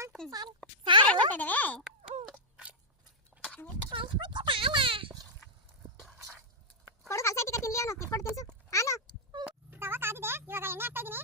ಸಾರು ಮಾಡ್ತಿದ್ದೇವೆ. ಕೊಡು ಕಲ್ಸೈಟಿಗೆ ತಿನ್ಲಿ ಅವನು ಎತ್ಕೊಂಡು ತಿನ್ಸು. ಆನು ತವ ಕಾದಿದೆ, ಇವಾಗ ಎಣ್ಣೆ ಹಾಕ್ತಾ ಇದೀನಿ.